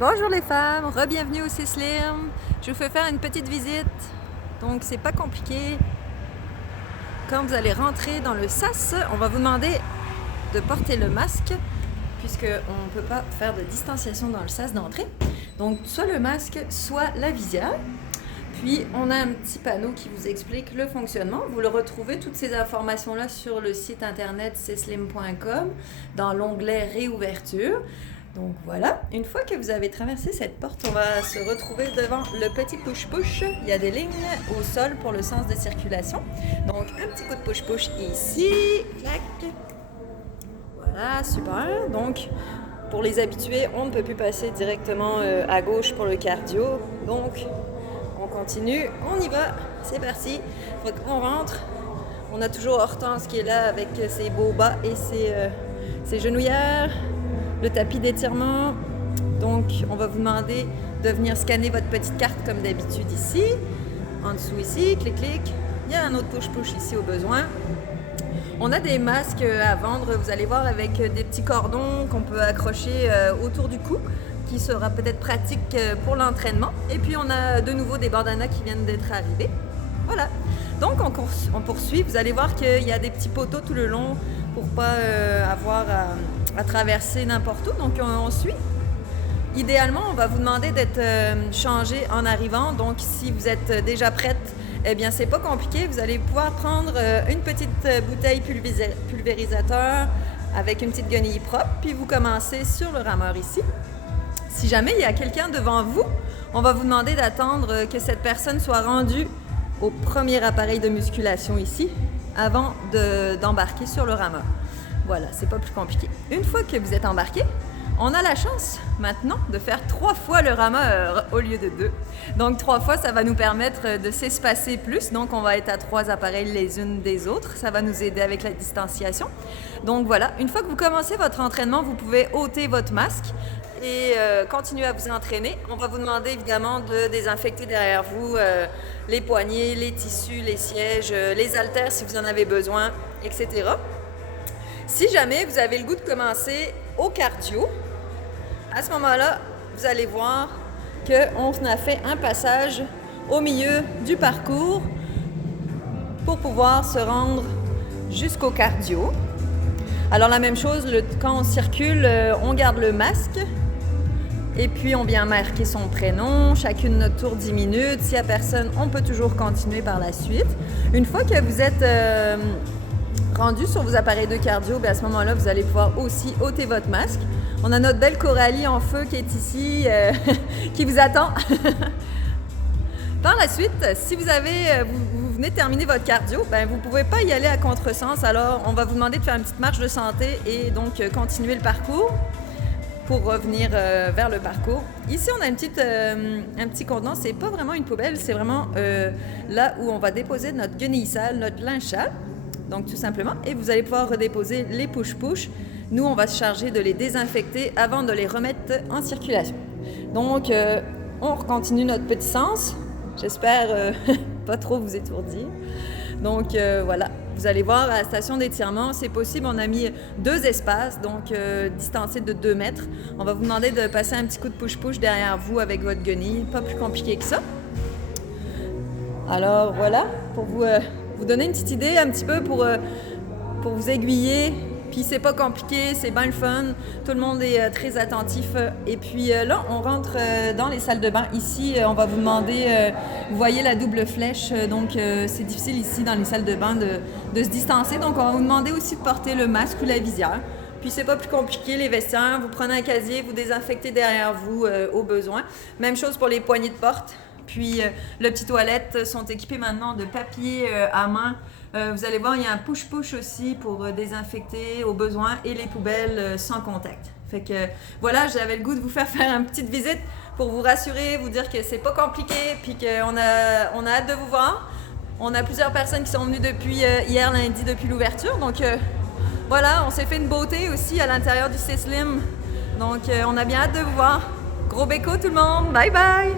Bonjour les femmes, re-bienvenue au C-Slim. Je vous fais faire une petite visite, donc c'est pas compliqué. Quand vous allez rentrer dans le sas, on va vous demander de porter le masque, puisqu'on ne peut pas faire de distanciation dans le sas d'entrée. Donc soit le masque, soit la visière. Puis on a un petit panneau qui vous explique le fonctionnement. Vous le retrouvez, toutes ces informations-là, sur le site internet cslim.com dans l'onglet Réouverture. Donc voilà, une fois que vous avez traversé cette porte, on va se retrouver devant le petit push-push. Il y a des lignes au sol pour le sens de circulation. Donc un petit coup de push-push ici. Clac. Voilà, super. Donc pour les habitués, on ne peut plus passer directement à gauche pour le cardio. Donc on continue, on y va, c'est parti. On rentre. On a toujours Hortense qui est là avec ses beaux bas et ses genouillères. Le tapis d'étirement. Donc, on va vous demander de venir scanner votre petite carte comme d'habitude ici. En dessous ici, clic, clic. Il y a un autre push-push ici au besoin. On a des masques à vendre, vous allez voir, avec des petits cordons qu'on peut accrocher autour du cou, qui sera peut-être pratique pour l'entraînement. Et puis, on a de nouveau des bandanas qui viennent d'être arrivés. Voilà. Donc, on poursuit. Vous allez voir qu'il y a des petits poteaux tout le long pour pas avoir à traverser n'importe où. Donc, on suit. Idéalement, on va vous demander d'être changé en arrivant. Donc, si vous êtes déjà prête, eh bien, c'est pas compliqué. Vous allez pouvoir prendre une petite bouteille pulvérisateur avec une petite guenille propre, puis vous commencez sur le rameur ici. Si jamais il y a quelqu'un devant vous, on va vous demander d'attendre que cette personne soit rendue au premier appareil de musculation ici, avant d'embarquer sur le rameur. Voilà, c'est pas plus compliqué. Une fois que vous êtes embarqué, on a la chance maintenant de faire 3 fois le rameur au lieu de 2. Donc 3 fois, ça va nous permettre de s'espacer plus. Donc on va être à 3 appareils les unes des autres. Ça va nous aider avec la distanciation. Donc voilà, une fois que vous commencez votre entraînement, vous pouvez ôter votre masque et continuer à vous entraîner. On va vous demander évidemment de désinfecter derrière vous les poignets, les tissus, les sièges, les haltères si vous en avez besoin, etc. Si jamais vous avez le goût de commencer au cardio, à ce moment-là, vous allez voir qu'on a fait un passage au milieu du parcours pour pouvoir se rendre jusqu'au cardio. Alors la même chose, quand on circule, on garde le masque et puis on vient marquer son prénom, chacune notre tour 10 minutes. S'il n'y a personne, on peut toujours continuer par la suite. Une fois que vous êtes rendu sur vos appareils de cardio, bien à ce moment-là, vous allez pouvoir aussi ôter votre masque. On a notre belle Coralie en feu qui est ici, qui vous attend. Par la suite, si vous venez de terminer votre cardio, ben vous ne pouvez pas y aller à contresens. Alors, on va vous demander de faire une petite marche de santé et donc continuer le parcours pour revenir vers le parcours. Ici, on a un petit contenant. C'est pas vraiment une poubelle, c'est vraiment là où on va déposer notre guenille sale, notre linge sale. Donc, tout simplement. Et vous allez pouvoir redéposer les push-push. Nous, on va se charger de les désinfecter avant de les remettre en circulation. Donc, on continue notre petit sens. J'espère pas trop vous étourdir. Donc, voilà. Vous allez voir, à la station d'étirement, c'est possible. On a mis 2 espaces, donc distancés de 2 mètres. On va vous demander de passer un petit coup de push-push derrière vous avec votre guenille. Pas plus compliqué que ça. Alors, voilà. Pour vous donner une petite idée, un petit peu pour vous aiguiller. Puis c'est pas compliqué, c'est bien le fun. Tout le monde est très attentif. Et puis là, on rentre dans les salles de bain. Ici, on va vous demander, vous voyez la double flèche, donc c'est difficile ici dans les salles de bain de se distancer. Donc on va vous demander aussi de porter le masque ou la visière. Puis c'est pas plus compliqué, les vestiaires. Vous prenez un casier, vous désinfectez derrière vous au besoin. Même chose pour les poignées de porte. Puis les petites toilettes sont équipées maintenant de papier à main. Vous allez voir, il y a un push-push aussi pour désinfecter au besoin et les poubelles sans contact. Fait que voilà, j'avais le goût de vous faire une petite visite pour vous rassurer, vous dire que c'est pas compliqué puis qu'on a hâte de vous voir. On a plusieurs personnes qui sont venues depuis hier lundi, depuis l'ouverture. Donc voilà, on s'est fait une beauté aussi à l'intérieur du C-Slim. Donc on a bien hâte de vous voir. Gros béco tout le monde, bye bye!